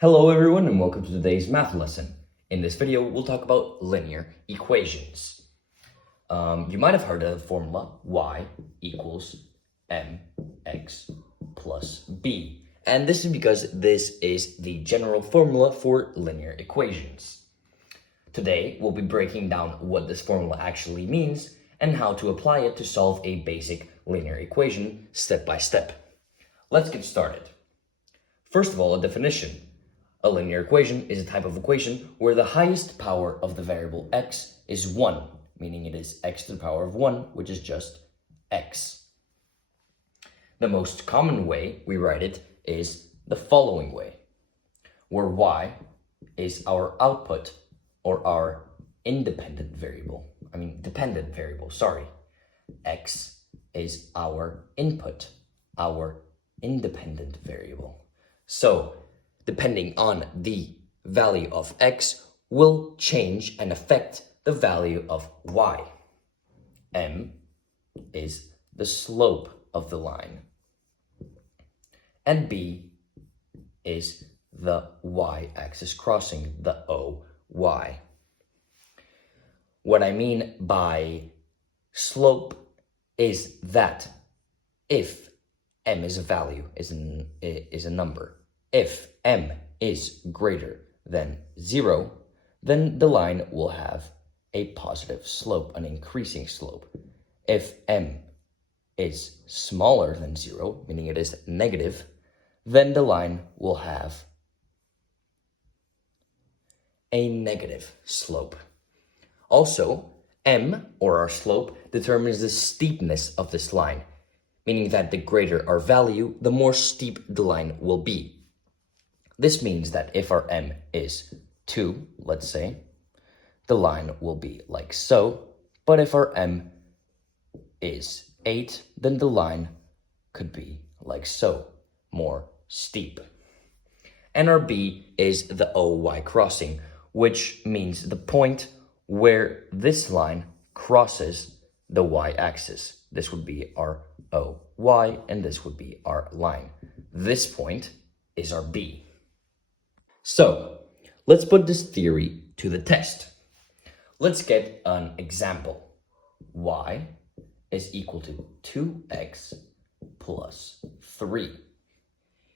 Hello everyone and welcome to today's math lesson. In this video, we'll talk about linear equations. You might have heard of the formula y equals mx plus b. And this is because this is the general formula for linear equations. Today, we'll be breaking down what this formula actually means and how to apply it to solve a basic linear equation step by step. Let's get started. First of all, a definition. A linear equation is a type of equation where the highest power of the variable x is 1, meaning it is x to the power of 1, which is just x. The most common way we write it is the following way, where y is our output or our dependent variable. X is our input, our independent variable. So, depending on the value of x, will change and affect the value of y. M is the slope of the line, and b is the y-axis crossing the OY. What I mean by slope is that if m is a value, is a number, if m is greater than 0, then the line will have a positive slope, an increasing slope. If m is smaller than 0, meaning it is negative, then the line will have a negative slope. Also, m, or our slope, determines the steepness of this line, meaning that the greater our value, the more steep the line will be. This means that if our m is 2, let's say, the line will be like so, but if our m is 8, then the line could be like so, more steep. And our b is the OY crossing, which means the point where this line crosses the y-axis. This would be our OY, and this would be our line. This point is our b. So, let's put this theory to the test. Let's get an example. Y is equal to 2x plus 3.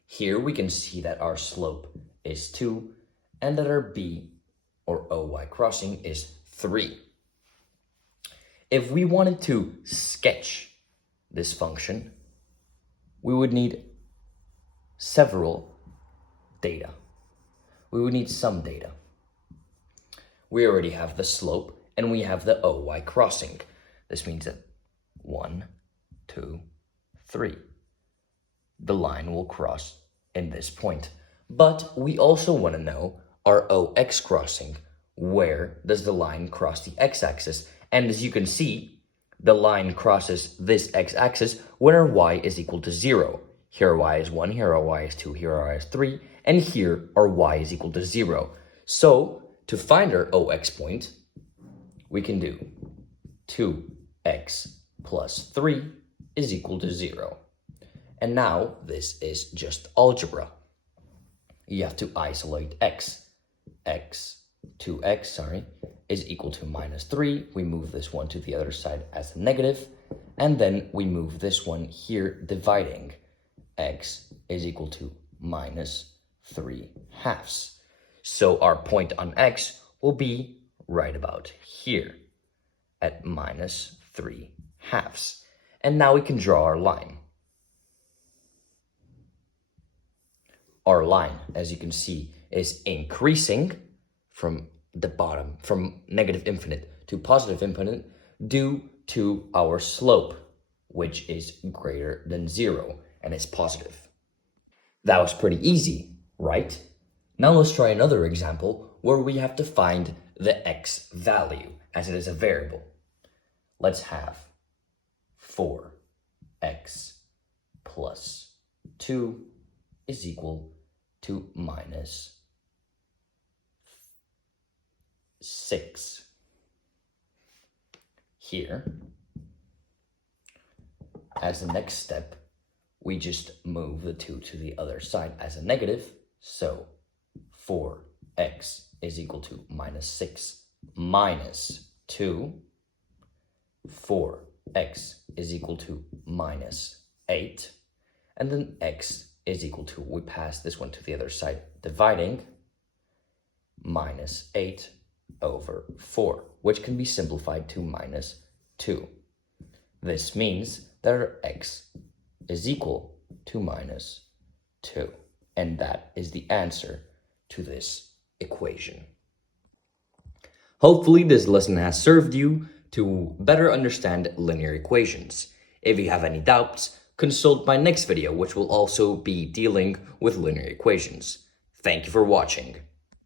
Here we can see that our slope is 2 and that our b, or OY crossing, is 3. If we wanted to sketch this function, we would need several data. We would need some data. We already have the slope and we have the OY crossing. This means that 1, 2, 3. The line will cross in this point. But we also want to know our OX crossing. Where does the line cross the x-axis? And as you can see, the line crosses this x-axis when our y is equal to 0. Here our y is 1, here our y is 2, here our y is 3, and here our y is equal to 0. So, to find our OX point, we can do 2x plus 3 is equal to 0. And now, this is just algebra. You have to isolate x. 2x, is equal to minus 3. We move this one to the other side as a negative, and then we move this one here dividing. X is equal to minus 3/2. So our point on x will be right about here at minus 3/2. And now we can draw our line. Our line, as you can see, is increasing from the bottom, from negative infinite to positive infinite, due to our slope, which is greater than 0 and is positive. That was pretty easy, right? Now let's try another example where we have to find the x value, as it is a variable. Let's have 4x plus 2 is equal to minus 6. Here, as the next step, we just move the 2 to the other side as a negative, so 4x is equal to minus 6 minus 2. 4x is equal to minus 8. And then x is equal to, we pass this one to the other side, dividing, minus 8 over 4, which can be simplified to minus 2. This means that our x is equal to minus 2. And that is the answer to this equation. Hopefully this lesson has served you to better understand linear equations. If you have any doubts, consult my next video, which will also be dealing with linear equations. Thank you for watching.